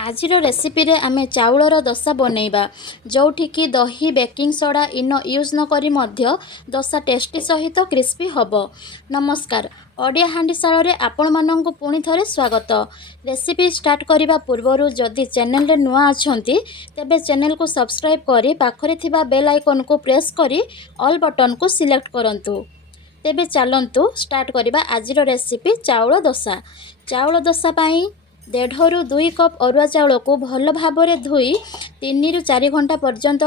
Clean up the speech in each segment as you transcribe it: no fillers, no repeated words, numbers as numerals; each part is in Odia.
ଆଜିର ରେସିପିରେ ଆମେ ଚାଉଳର ଦୋସା ବନେଇବା, ଯେଉଁଠିକି ଦହି ବେକିଂ ସୋଡ଼ା ଇନୋ ୟୁଜ୍ ନ କରି ମଧ୍ୟ ଦୋସା ଟେଷ୍ଟି ସହିତ କ୍ରିସ୍ପି ହେବ। ନମସ୍କାର, ଓଡ଼ିଆ ହାଣ୍ଡିଶାଳରେ ଆପଣମାନଙ୍କୁ ପୁଣି ଥରେ ସ୍ୱାଗତ। ରେସିପି ଷ୍ଟାର୍ଟ କରିବା ପୂର୍ବରୁ ଯଦି ଚ୍ୟାନେଲରେ ନୂଆ ଅଛନ୍ତି ତେବେ ଚ୍ୟାନେଲକୁ ସବସ୍କ୍ରାଇବ୍ କରି ପାଖରେ ଥିବା ବେଲ୍ ଆଇକନକୁ ପ୍ରେସ୍ କରି ଅଲ୍ ବଟନକୁ ସିଲେକ୍ଟ କରନ୍ତୁ। ତେବେ ଚାଲନ୍ତୁ ଷ୍ଟାର୍ଟ କରିବା ଆଜିର ରେସିପି ଚାଉଳ ଦୋସା। ଚାଉଳ ଦୋସା ପାଇଁ 1.5 ରୁ 2 କପ୍ ଅରୁଆ ଚାଉଳକୁ ଭଲ ଭାବରେ ଧୋଇ 3 ରୁ 4 ଘଣ୍ଟା ପର୍ଯ୍ୟନ୍ତ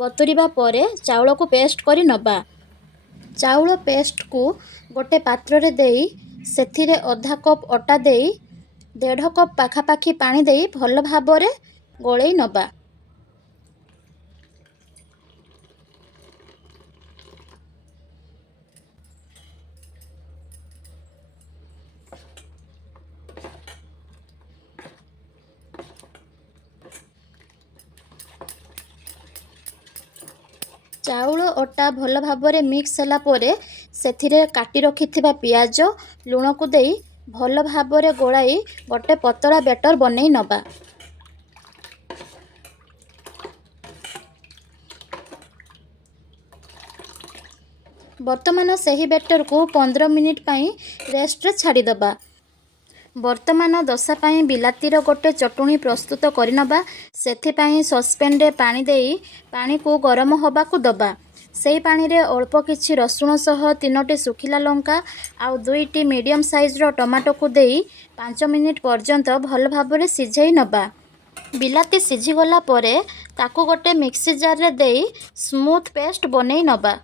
ବତୁରିବା ପରେ ଚାଉଳକୁ ପେଷ୍ଟ କରି ନେବା। ଚାଉଳ ପେଷ୍ଟକୁ ଗୋଟେ ପାତ୍ରରେ ଦେଇ ସେଥିରେ ଅଧା କପ୍ ଅଟା ଦେଇ 1.5 କପ୍ ପାଖାପାଖି ପାଣି ଦେଇ ଭଲ ଭାବରେ ଗୋଳେଇ ନେବା। ଚାଉଳ ଅଟା ଭଲ ଭାବରେ ମିକ୍ସ ହେଲା ପରେ ସେଥିରେ କାଟି ରଖିଥିବା ପିଆଜ ଲୁଣକୁ ଦେଇ ଭଲ ଭାବରେ ଗୋଳାଇ ଗୋଟେ ପତଳା ବ୍ୟାଟର ବନେଇ ନେବା। ବର୍ତ୍ତମାନ ସେହି ବ୍ୟାଟରକୁ 15 ମିନିଟ୍ ପାଇଁ ରେଷ୍ଟରେ ଛାଡ଼ିଦେବା। ବର୍ତ୍ତମାନ ଦୋସା ପାଇଁ ବିଲାତିର ଗୋଟେ ଚଟୁଣି ପ୍ରସ୍ତୁତ କରିନେବା। ସେଥିପାଇଁ ସସ୍ପେନରେ ପାଣି ଦେଇ ପାଣିକୁ ଗରମ ହେବାକୁ ଦେବା। ସେହି ପାଣିରେ ଅଳ୍ପ କିଛି ରସୁଣ ସହ 3ଟି ଶୁଖିଲା ଲଙ୍କା ଆଉ 2ଟି ମିଡ଼ିୟମ୍ ସାଇଜ୍ର ଟମାଟୋକୁ ଦେଇ 5 ମିନିଟ୍ ପର୍ଯ୍ୟନ୍ତ ଭଲ ଭାବରେ ସିଝେଇ ନେବା। ବିଲାତି ସିଝିଗଲା ପରେ ତାକୁ ଗୋଟେ ମିକ୍ସି ଜାରରେ ଦେଇ ସ୍ମୁଥ୍ ପେଷ୍ଟ ବନେଇ ନେବା।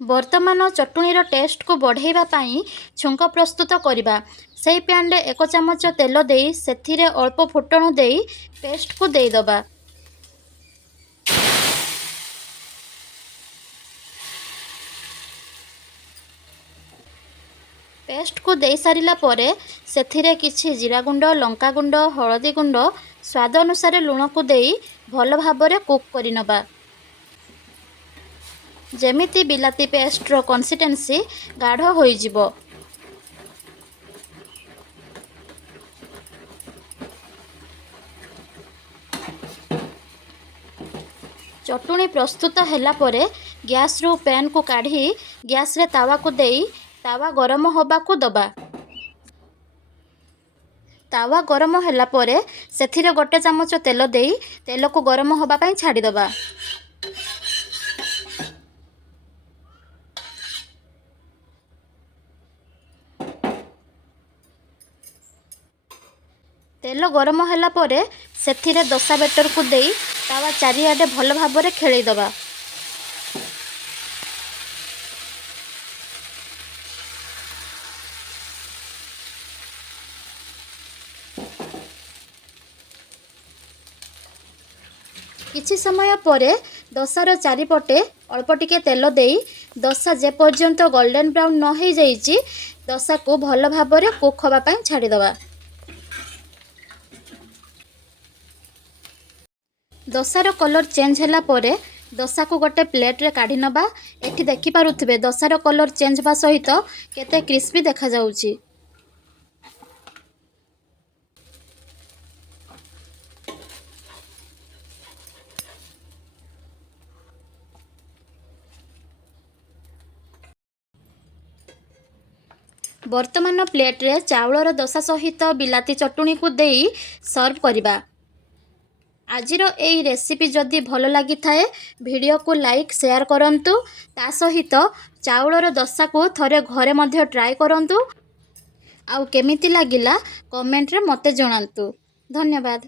ବର୍ତ୍ତମାନ ଚଟୁଣିର ଟେଷ୍ଟକୁ ବଢ଼ାଇବା ପାଇଁ ଛୁଙ୍କ ପ୍ରସ୍ତୁତ କରିବା। ସେହି ପ୍ୟାନ୍ରେ 1 ଚାମଚ ତେଲ ଦେଇ ସେଥିରେ ଅଳ୍ପ ଫୁଟଣ ଦେଇ ପେଷ୍ଟକୁ ଦେଇଦେବା। ପେଷ୍ଟକୁ ଦେଇ ସାରିଲା ପରେ ସେଥିରେ କିଛି ଜିରା ଗୁଣ୍ଡ, ଲଙ୍କା ଗୁଣ୍ଡ, ହଳଦୀ ଗୁଣ୍ଡ, ସ୍ୱାଦ ଅନୁସାରେ ଲୁଣକୁ ଦେଇ ଭଲ ଭାବରେ କୁକ୍ କରିନେବା। ଯେମିତି ବିଲାତି ପେଷ୍ଟର କନସିଷ୍ଟେନ୍ସି ଗାଢ଼ ହୋଇଯିବ। ଚଟୁଣି ପ୍ରସ୍ତୁତ ହେଲା ପରେ ଗ୍ୟାସ୍ରୁ ପ୍ୟାନ୍କୁ କାଢ଼ି ଗ୍ୟାସ୍ରେ ତାୱାକୁ ଦେଇ ତାୱା ଗରମ ହେବାକୁ ଦେବା। ତାୱା ଗରମ ହେଲା ପରେ ସେଥିରେ 1 ଚାମଚ ତେଲ ଦେଇ ତେଲକୁ ଗରମ ହେବା ପାଇଁ ଛାଡ଼ିଦେବା। ତେଲ ଗରମ ହେଲା ପରେ ସେଥିରେ ଦୋସା ବ୍ୟାଟରକୁ ଦେଇ ତାୱା ଚାରିଆଡ଼େ ଭଲ ଭାବରେ ଖେଳେଇ ଦେବା। କିଛି ସମୟ ପରେ ଦୋସାର ଚାରିପଟେ ଅଳ୍ପ ଟିକେ ତେଲ ଦେଇ ଦୋସା ଯେପର୍ଯ୍ୟନ୍ତ ଗୋଲ୍ଡେନ୍ ବ୍ରାଉନ୍ ନ ହୋଇଯାଇଛି ଦୋସାକୁ ଭଲ ଭାବରେ କୁକ୍ ହେବା ପାଇଁ ଛାଡ଼ିଦେବା। ଦୋସାର କଲର୍ ଚେଞ୍ଜ ହେଲା ପରେ ଦୋସାକୁ ଗୋଟେ ପ୍ଲେଟ୍ରେ କାଢ଼ି ନେବା। ଏଠି ଦେଖିପାରୁଥିବେ ଦୋସାର କଲର୍ ଚେଞ୍ଜ ହେବା ସହିତ କେତେ କ୍ରିସ୍ପି ଦେଖାଯାଉଛି। ବର୍ତ୍ତମାନ ପ୍ଲେଟ୍ରେ ଚାଉଳର ଦୋସା ସହିତ ବିଲାତି ଚଟୁଣିକୁ ଦେଇ ସର୍ଭ କରିବା। ଆଜିର ଏହି ରେସିପି ଯଦି ଭଲ ଲାଗିଥାଏ ଭିଡ଼ିଓକୁ ଲାଇକ୍ ସେୟାର କରନ୍ତୁ। ତା ସହିତ ଚାଉଳର ଦୋସାକୁ ଥରେ ଘରେ ମଧ୍ୟ ଟ୍ରାଏ କରନ୍ତୁ। ଆଉ କେମିତି ଲାଗିଲା କମେଣ୍ଟରେ ମୋତେ ଜଣାନ୍ତୁ। ଧନ୍ୟବାଦ।